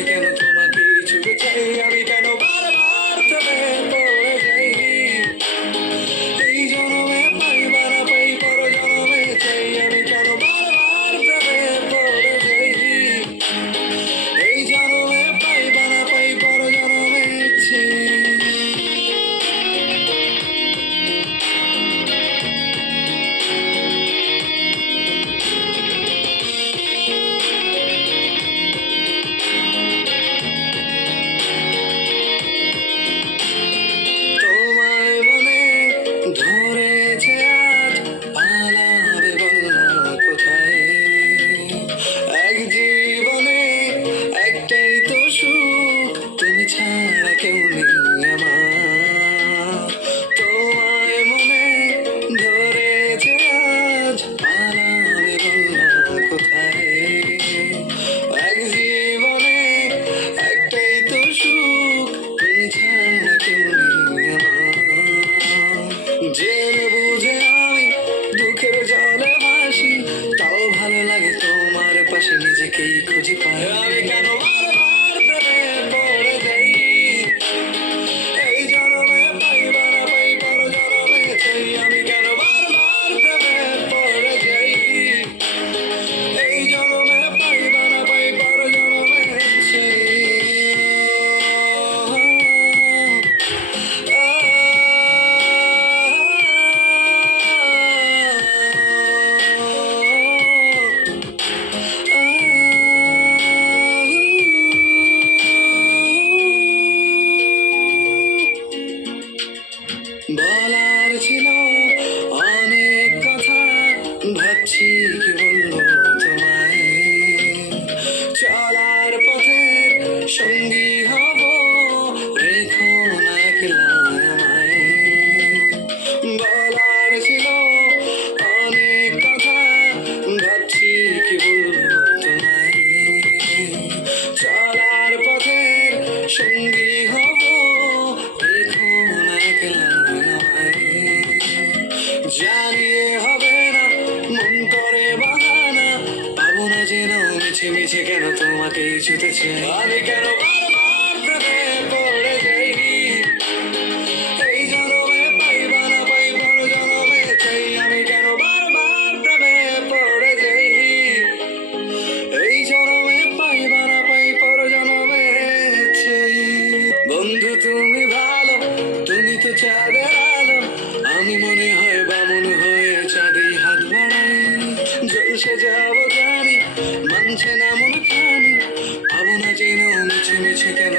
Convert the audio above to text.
মিছে কেন তোমাকে ছুঁতে চাই আমি, কেন বারবার প্রেমে পড়ে যাই। এই জনমে পাই বা না পাই পর জনমে চাই আমি, কেন বারবার প্রেমে পড়ে যাই। এই জনমে পাই বা না পাই পর জনমে চাই। তোমায় মনে ধরেছে আজ, পালাবে বলনা কোথায়। এক জীবনে একটাই তো সুখ, তুমি ছাড়া কেউ নেই আমার। তোমায় মনে ধরেছে আজ, পালাবে বলনা কোথায়। এক জীবনে একটাই তো সুখ, তুমি ছাড়া কেউ নেই আমার। জেনে বুঝে আমি দুঃখের জলে ভাসি, তাও ভালো লাগে তোমার পাশে নিজেকেই খুঁজে পাই আমি, কেন বারবার প্রেমে পড়ে যাই। এই জনমে পাই বা না পাই পর জনমে চাই আমি, কেন বারবার প্রেমে পড়ে যাই। এই জনমে পাই বা না পাই পর জনমে চাই। বলার ছিল অনেক কথা, ভাবছি কি বলবো তোমায়। চলার পথের সঙ্গী হব, রেখো না একলা আমায়। বলার ছিল অনেক কথা, ভাবছি কি বলবো তোমায়। চলার পথের সঙ্গী হব, রেখো না একলা আমায়। জানিয়ে হবে না মন করে বাহানা, পাবো না যেন মিছে মিছে কেন তোমাকে ছুঁতে চাই আমি, কেন বারবার প্রেমে পড়ে যাই। এই জনমে পাই বা না পাই পর জনমে চাই আমি, কেন বারবার প্রেমে পড়ে যাই। এই জনমে পাই বা না পাই পর জনমে চাই। বন্ধু তুমি ভালো, তুমি তো চাঁদের আলো, আমি মনে হয় বামন হয়ে চাঁদেই হাত বাড়াই। জলসে যাবো জানি, মানছে না মন খানি, পাবো না যেন মিছে মিছে কেন